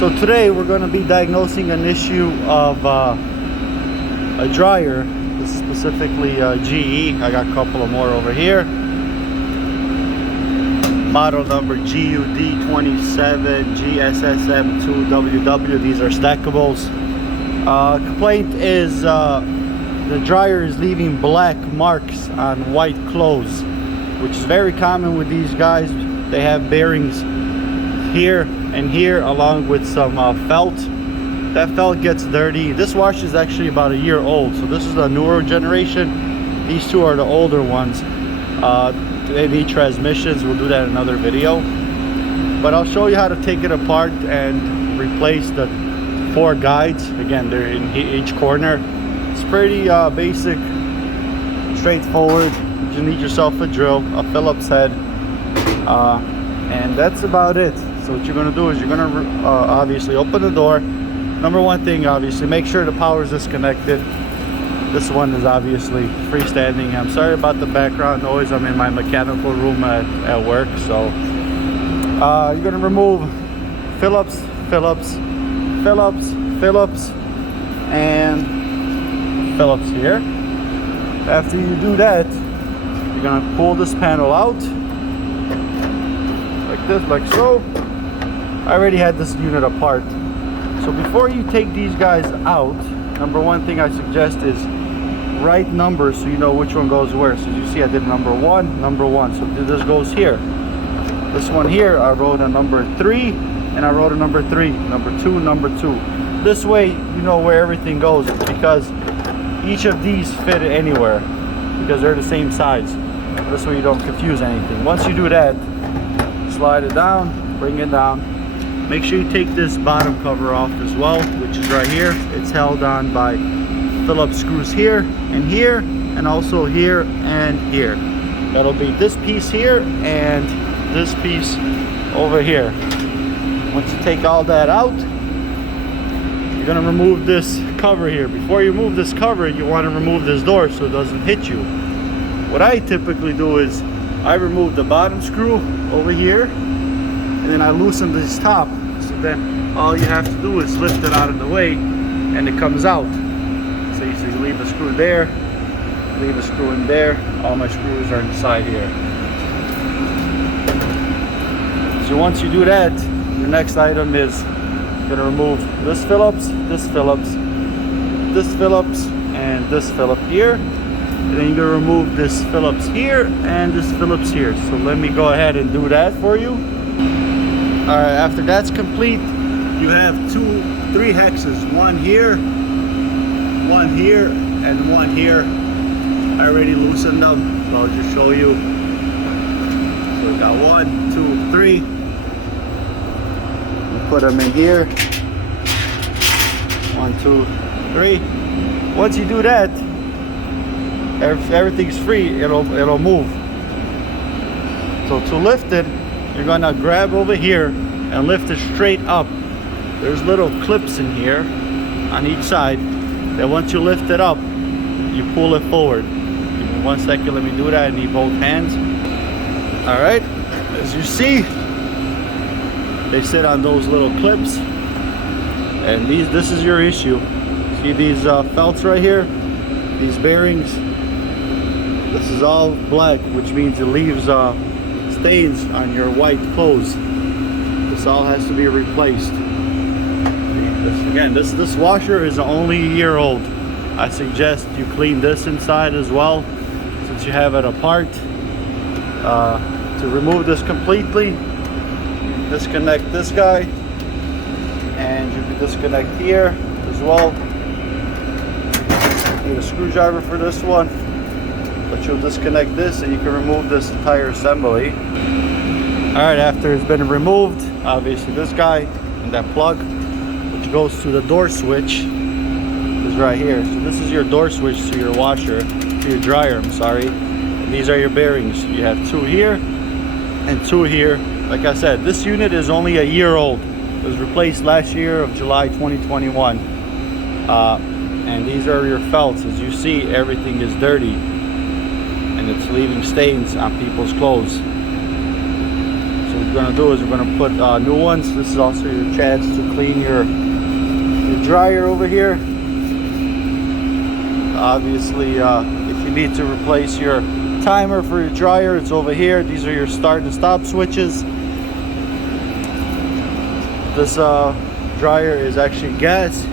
So today we're going to be diagnosing an issue of a dryer, specifically GE. I got a couple of more over here. Model number GUD27 GSSM2WW. These are stackables. Complaint is the dryer is leaving black marks on white clothes, which is very common with these guys. They have bearings here and here, along with some felt. That felt gets dirty. This wash is actually about a year old, so this is the newer generation. These two are the older ones. They need transmissions. We'll do that in another video, but I'll show you how to take it apart and replace the 4 guides. Again, they're in each corner. It's pretty basic, straightforward. You just need yourself a drill, a Phillips head, and that's about it. So what you're going to do is you're going to obviously open the door. Number one thing, obviously, make sure the power is disconnected. This one is obviously freestanding. I'm sorry about the background noise. I'm in my mechanical room at work. So you're going to remove Phillips, Phillips, Phillips, Phillips, and Phillips here. After you do that, you're going to pull this panel out like this, like so. I already had this unit apart. So before you take these guys out, number one thing I suggest is write numbers so you know which one goes where. So as you see, I did number one. So this goes here. This one here, I wrote a number 3, and I wrote a number 3, number 2, number 2. This way you know where everything goes, because each of these fit anywhere because they're the same size. This way you don't confuse anything. Once you do that, slide it down, bring it down. Make sure you take this bottom cover off as well, which is right here. It's held on by Phillips screws here, and also here and here. That'll be this piece here and this piece over here. Once you take all that out, you're gonna remove this cover here. Before you remove this cover, you want to remove this door so it doesn't hit you. What I typically do is I remove the bottom screw over here, and then I loosen this top. So then all you have to do is lift it out of the way and it comes out. So you leave a screw there, leave a screw in there. All my screws are inside here. So once you do that, your next item is you're gonna remove this Phillips, this Phillips, this Phillips, and this Phillips here. And then you're gonna remove this Phillips here and this Phillips here. So let me go ahead and do that for you. All right, after that's complete, you have 3 hexes. One here, and one here. I already loosened them, so I'll just show you. So we got 1, 2, 3. We put them in here. 1, 2, 3. Once you do that, everything's free. It'll move. So to lift it, you're gonna grab over here and lift it straight up. There's little clips in here on each side that once you lift it up, you pull it forward. Give me 1 second, let me do that. I need both hands. All right, as you see, they sit on those little clips, and this is your issue. See these felts right here, these bearings? This is all black, which means it leaves stains on your white clothes. This all has to be replaced. This washer is only a year old. I suggest you clean this inside as well, since you have it apart. To remove this completely, you disconnect this guy, and you can disconnect here as well. You need a screwdriver for this one, but you'll disconnect this and you can remove this entire assembly. All right, after it's been removed, obviously this guy and that plug, which goes to the door switch, is right here. So this is your door switch to your washer, to your dryer, I'm sorry. And these are your bearings. You have 2 here and 2 here. Like I said, this unit is only a year old. It was replaced last year of July 2021. And these are your felts. As you see, everything is dirty and it's leaving stains on people's clothes. So we're gonna do is we're gonna put new ones. This is also your chance to clean your dryer over here. Obviously, if you need to replace your timer for your dryer, it's over here. These are your start and stop switches. This dryer is actually gas,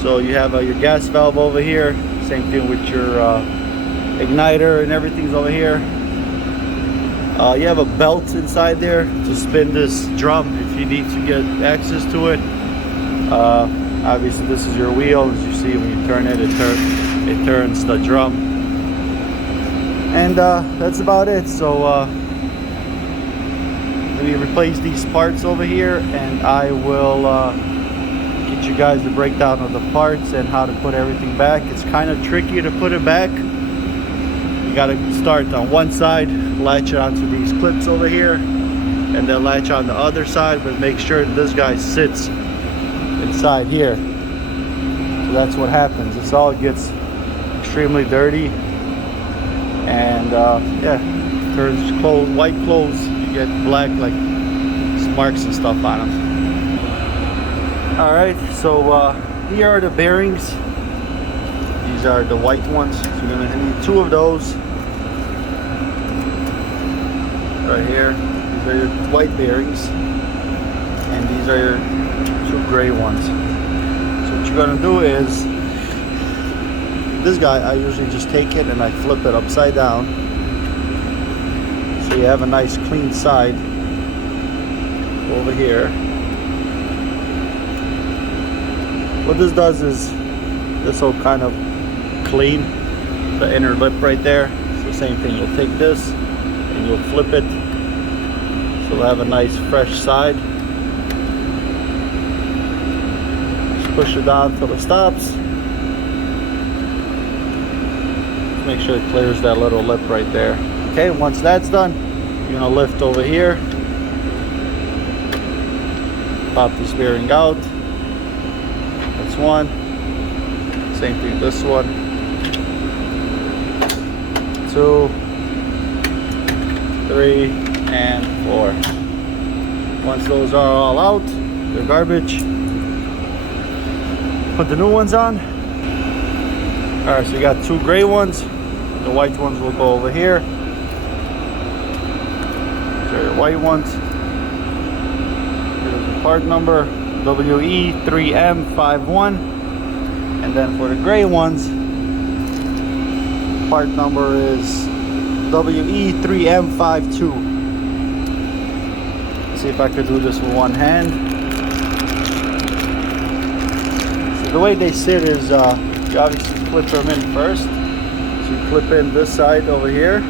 so you have your gas valve over here. Same thing with your igniter, and everything's over here. You have a belt inside there to spin this drum if you need to get access to it. Obviously, this is your wheel. As you see, when you turn it, it turns the drum. And that's about it. So let me replace these parts over here, and I will get you guys the breakdown of the parts and how to put everything back. It's kind of tricky to put it back. You got to start on one side, latch it onto these clips over here, and then latch on the other side, but make sure this guy sits inside here. So that's what happens. This all gets extremely dirty, and yeah, turns clothes, white clothes, you get black like marks and stuff on them. All right, so here are the bearings. These are the white ones, so you're gonna need 2 of those right here. These are your white bearings, and these are your 2 gray ones. So what you're gonna do is, this guy, I usually just take it and I flip it upside down, so you have a nice clean side over here. What this does is, this will kind of clean the inner lip right there. So same thing, you'll take this and you'll flip it, so we'll have a nice fresh side. Just push it down till it stops. Just make sure it clears that little lip right there. Okay, once that's done, you're gonna lift over here, pop this bearing out. That's one. Same thing, this one. 2, 3, and 4. Once those are all out, they're garbage. Put the new ones on. All right, so you got 2 gray ones. The white ones will go over here. These are your white ones. Here's the part number, WE3M51. And then for the gray ones, part number is WE3M52. Let's see if I could do this with one hand. So the way they sit is, you obviously clip them in first. So you clip in this side over here,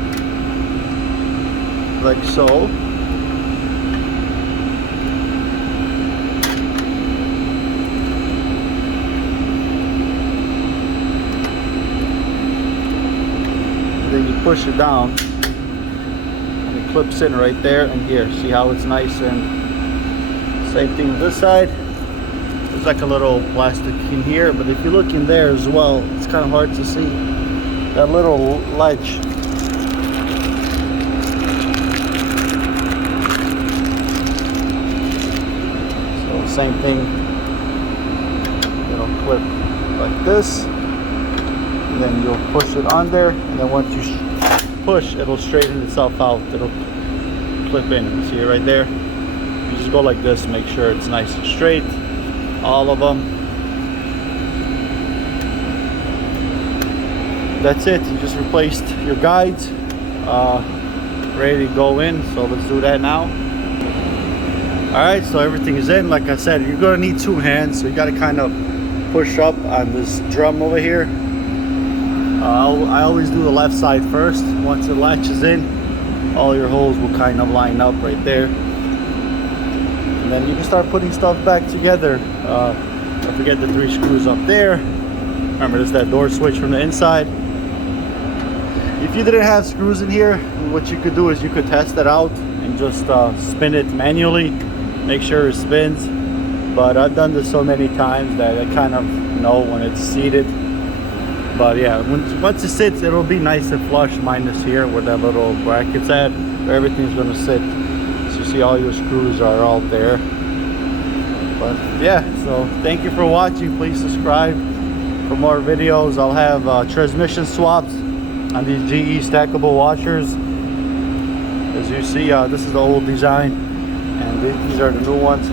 like so. Then you push it down and it clips in right there and here. See how it's nice? And same thing with this side. There's like a little plastic in here, but if you look in there as well, it's kind of hard to see that little ledge. So same thing, it'll clip like this. And then you'll push it on there, and then once you push, it'll straighten itself out. It'll clip in. See it right there? You just go like this to make sure it's nice and straight. All of them. That's it. You just replaced your guides. Ready to go in. So let's do that now. Alright, so everything is in. Like I said, you're going to need 2 hands. So you got to kind of push up on this drum over here. I always do the left side first. Once it latches in, all your holes will kind of line up right there, and then you can start putting stuff back together. Don't forget the 3 screws up there. Remember, there's that door switch from the inside. If you didn't have screws in here, what you could do is you could test it out and just spin it manually, make sure it spins. But I've done this so many times that I kind of know when it's seated. But yeah, once it sits, it'll be nice and flush, minus here where that little bracket's at, where everything's gonna sit. So see all your screws are all there. But yeah, so thank you for watching. Please subscribe for more videos. I'll have transmission swaps on these GE stackable washers. As you see, this is the old design, and these are the new ones.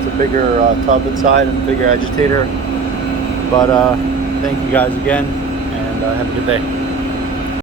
It's a bigger tub inside and a bigger agitator. But thank you guys again, and have a good day.